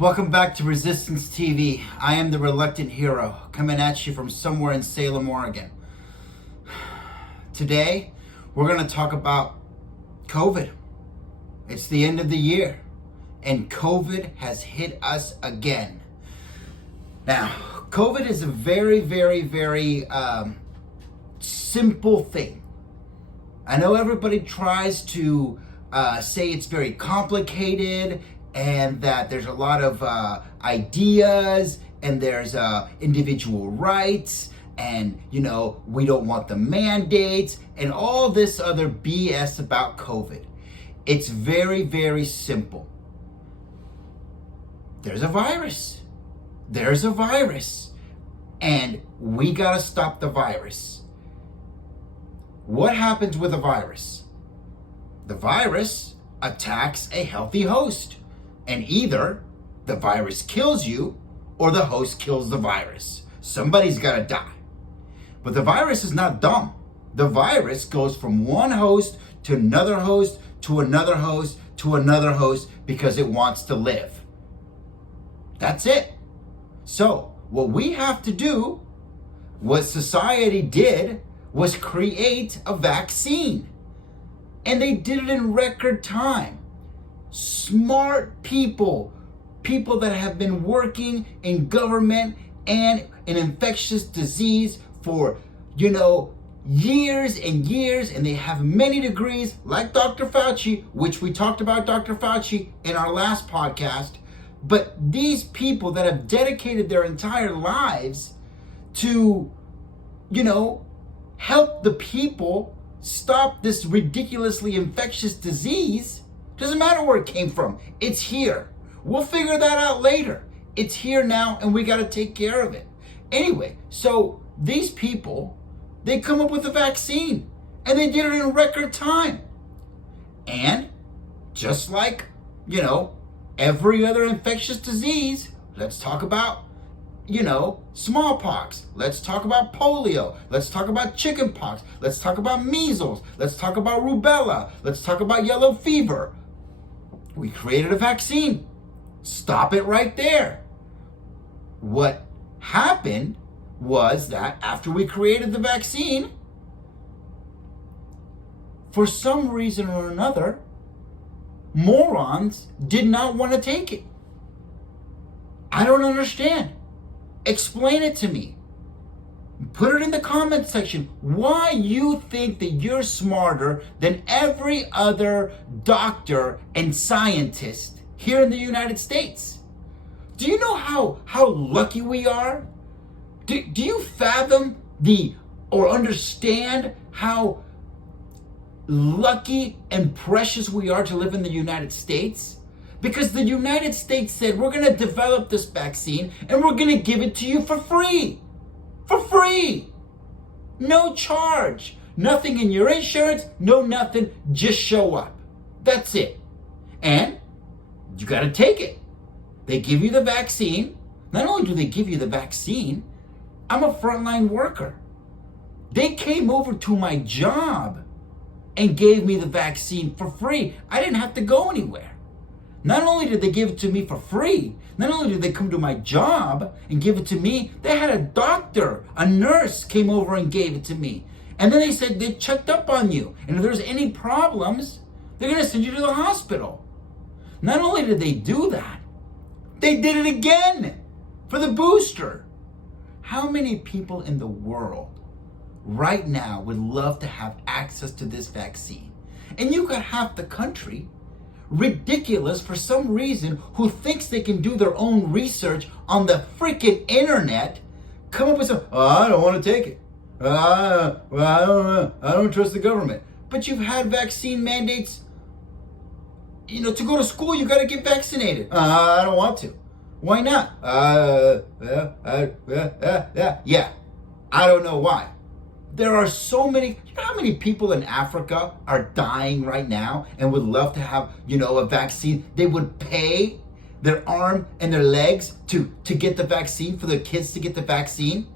Welcome back to Resistance TV. I am the reluctant hero, coming at you from somewhere in Salem, Oregon. Today, we're going to talk about COVID. It's the end of the year, and COVID has hit us again. Now, COVID is a very, very simple thing. I know everybody tries to say it's very complicated and that there's a lot of ideas and there's individual rights and, we don't want the mandates and all this other BS about COVID. It's very, very simple. There's a virus. There's a virus. And we got to stop the virus. What happens with a virus? The virus attacks a healthy host. And either the virus kills you or the host kills the virus. Somebody's got to die. But the virus is not dumb. The virus goes from one host to another host to another host to another host because it wants to live. That's it. So what we have to do, what society did, was create a vaccine. And they did it in record time. Smart people that have been working in government and in infectious disease for, years and years, and they have many degrees, like Dr. Fauci, which we talked about Dr. Fauci in our last podcast. But these people that have dedicated their entire lives to, help the people stop this ridiculously infectious disease. Doesn't matter where it came from. It's here. We'll figure that out later. It's here now and we got to take care of it. Anyway, so these people, they come up with a vaccine and they did it in record time. And just like, every other infectious disease, let's talk about, smallpox. Let's talk about polio. Let's talk about chickenpox. Let's talk about measles. Let's talk about rubella. Let's talk about yellow fever. We created a vaccine. Stop it right there. What happened was that after we created the vaccine, for some reason or another, morons did not want to take it. I don't understand. Explain it to me. Put it in the comment section why you think that you're smarter than every other doctor and scientist here in the United States. Do you know how lucky we are? Do you fathom or understand how lucky and precious we are to live in the United States? Because the United States said, we're going to develop this vaccine and we're going to give it to you for free. For free. No charge. Nothing in your insurance. No nothing. Just show up. That's it. And you got to take it. They give you the vaccine. Not only do they give you the vaccine, I'm a frontline worker. They came over to my job and gave me the vaccine for free. I didn't have to go anywhere. Not only did they give it to me for free, not only did they come to my job and give it to me, they had a doctor, a nurse came over and gave it to me. And then they said they checked up on you. And if there's any problems, they're going to send you to the hospital. Not only did they do that, they did it again for the booster. How many people in the world right now would love to have access to this vaccine? And you got half the country ridiculous for some reason who thinks they can do their own research on the freaking internet, come up with some, I don't want to take it. I don't trust the government. But you've had vaccine mandates. To go to school, you got to get vaccinated. I don't want to. Why not? Yeah. I don't know why. There are so many, you know how many people in Africa are dying right now and would love to have, a vaccine? They would pay their arm and their legs to get the vaccine, for their kids to get the vaccine.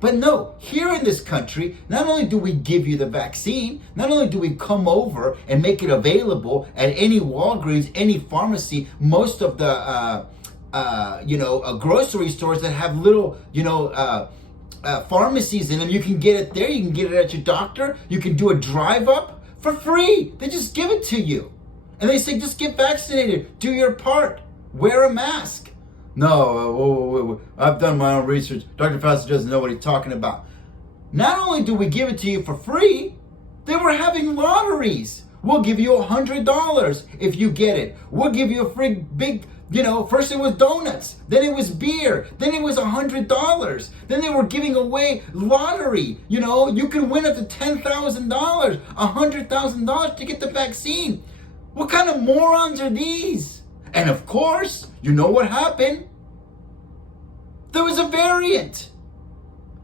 But no, here in this country, not only do we give you the vaccine, not only do we come over and make it available at any Walgreens, any pharmacy, most of the grocery stores that have little, pharmacies in them. You can get it there. You can get it at your doctor. You can do a drive up for free. They just give it to you. And they say, just get vaccinated. Do your part. Wear a mask. No, I've done my own research. Dr. Fauci doesn't know what he's talking about. Not only do we give it to you for free, they were having lotteries. We'll give you $100 if you get it. We'll give you a free big, first it was donuts, then it was beer, then it was $100. Then they were giving away lottery. You can win up to $10,000, $100,000 to get the vaccine. What kind of morons are these? And of course, you know what happened? There was a variant.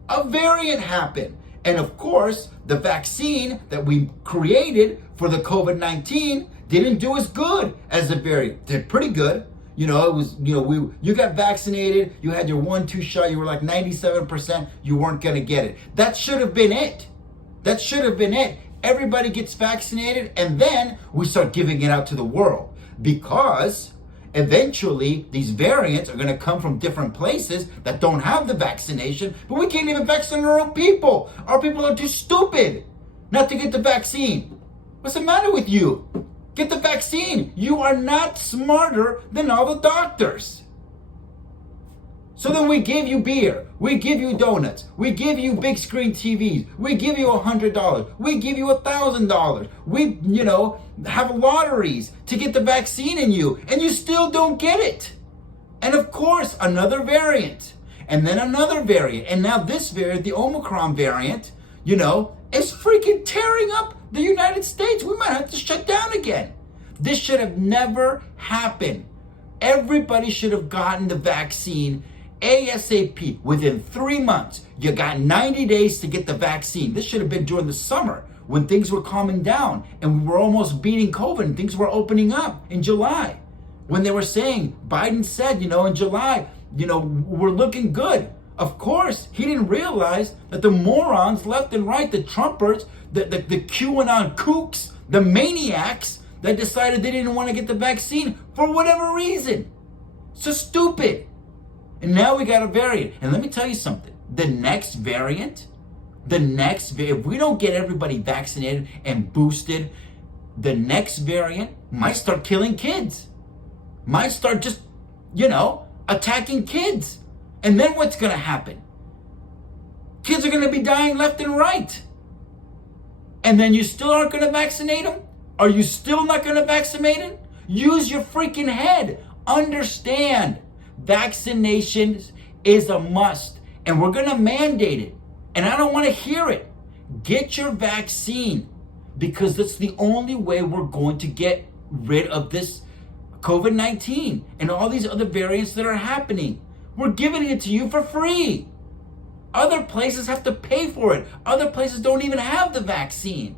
A variant happened. And of course, the vaccine that we created for the COVID-19 didn't do as good as the variant. Did pretty good. It was, you got vaccinated, you had your 1-2 shot, you were like 97%, you weren't going to get it. That should have been it. That should have been it. Everybody gets vaccinated, and then we start giving it out to the world. Because eventually these variants are going to come from different places that don't have the vaccination, but we can't even vaccinate our own people. Our people are too stupid not to get the vaccine. What's the matter with you? Get the vaccine. You are not smarter than all the doctors. So then we give you beer, we give you donuts, we give you big screen TVs, we give you $100, we give you $1,000. We, have lotteries to get the vaccine in you, and you still don't get it. And of course, another variant, and then another variant, and now this variant, the Omicron variant, is freaking tearing up the United States. We might have to shut down again. This should have never happened. Everybody should have gotten the vaccine ASAP. Within 3 months. You got 90 days to get the vaccine. This should have been during the summer when things were calming down and we were almost beating COVID and things were opening up in July. When they were saying, Biden said, in July, we're looking good. Of course, he didn't realize that the morons left and right, the Trumpers, the QAnon kooks, the maniacs that decided they didn't want to get the vaccine for whatever reason. So stupid. And now we got a variant. And let me tell you something. The next variant, if we don't get everybody vaccinated and boosted, the next variant might start killing kids. Might start just, attacking kids. And then what's going to happen? Kids are going to be dying left and right. And then you still aren't going to vaccinate them? Are you still not going to vaccinate them? Use your freaking head. Understand. Vaccinations is a must. And we're going to mandate it. And I don't want to hear it. Get your vaccine. Because that's the only way we're going to get rid of this COVID-19 and all these other variants that are happening. We're giving it to you for free. Other places have to pay for it. Other places don't even have the vaccine.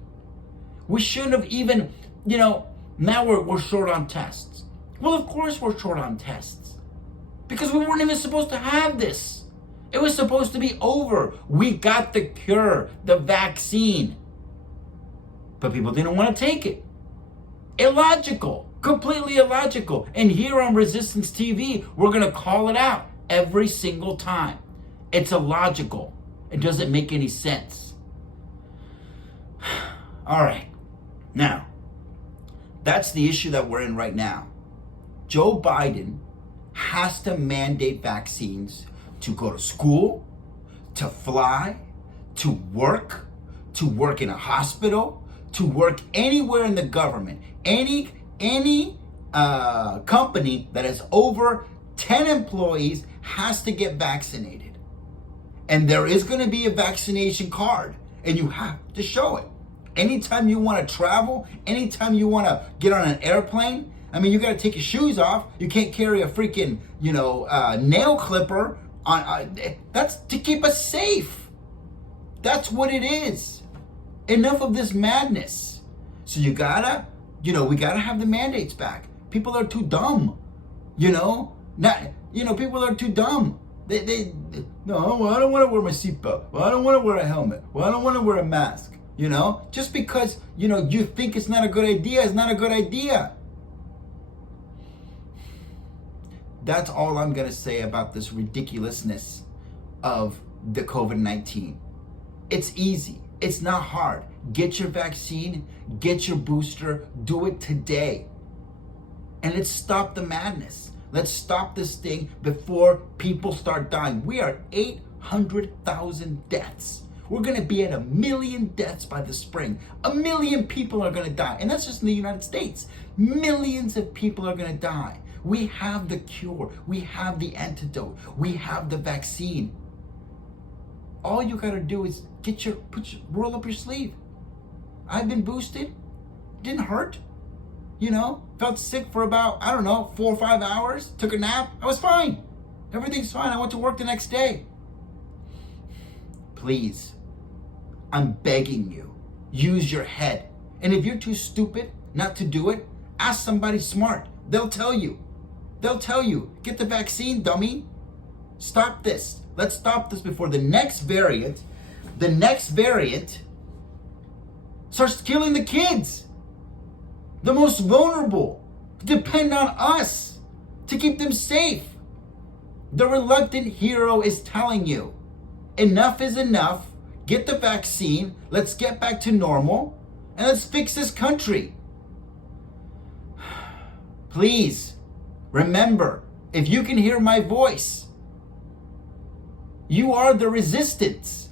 We shouldn't have even, now we're short on tests. Well, of course we're short on tests. Because we weren't even supposed to have this. It was supposed to be over. We got the cure, the vaccine. But people didn't want to take it. Illogical. Completely illogical. And here on Resistance TV, we're going to call it out every single time. It's illogical. It doesn't make any sense. All right. Now, that's the issue that we're in right now. Joe Biden has to mandate vaccines to go to school, to fly, to work in a hospital, to work anywhere in the government. Any company that has over 10 employees has to get vaccinated. And there is going to be a vaccination card, and you have to show it. Anytime you want to travel, anytime you want to get on an airplane, you got to take your shoes off. You can't carry a freaking, nail clipper on. That's to keep us safe. That's what it is. Enough of this madness. So we gotta have the mandates back. People are too dumb. People are too dumb. No, I don't want to wear my seatbelt. Well, I don't want to wear a helmet. Well, I don't want to wear a mask. Just because, you think it's not a good idea, it's not a good idea. That's all I'm going to say about this ridiculousness of the COVID-19. It's easy. It's not hard. Get your vaccine, get your booster, do it today. And let's stop the madness. Let's stop this thing before people start dying. We are 800,000 deaths. We're going to be at 1 million deaths by the spring. 1 million people are going to die. And that's just in the United States. Millions of people are going to die. We have the cure. We have the antidote. We have the vaccine. All you got to do is roll up your sleeve. I've been boosted. Didn't hurt. Felt sick for about, 4 or 5 hours. Took a nap. I was fine. Everything's fine. I went to work the next day. Please, I'm begging you, use your head. And if you're too stupid not to do it, ask somebody smart. They'll tell you. Get the vaccine, dummy. Stop this. Let's stop this before the next variant starts killing the kids. The most vulnerable. Depend on us to keep them safe. The reluctant hero is telling you, enough is enough. Get the vaccine. Let's get back to normal. And let's fix this country. Please, remember, if you can hear my voice, you are the resistance.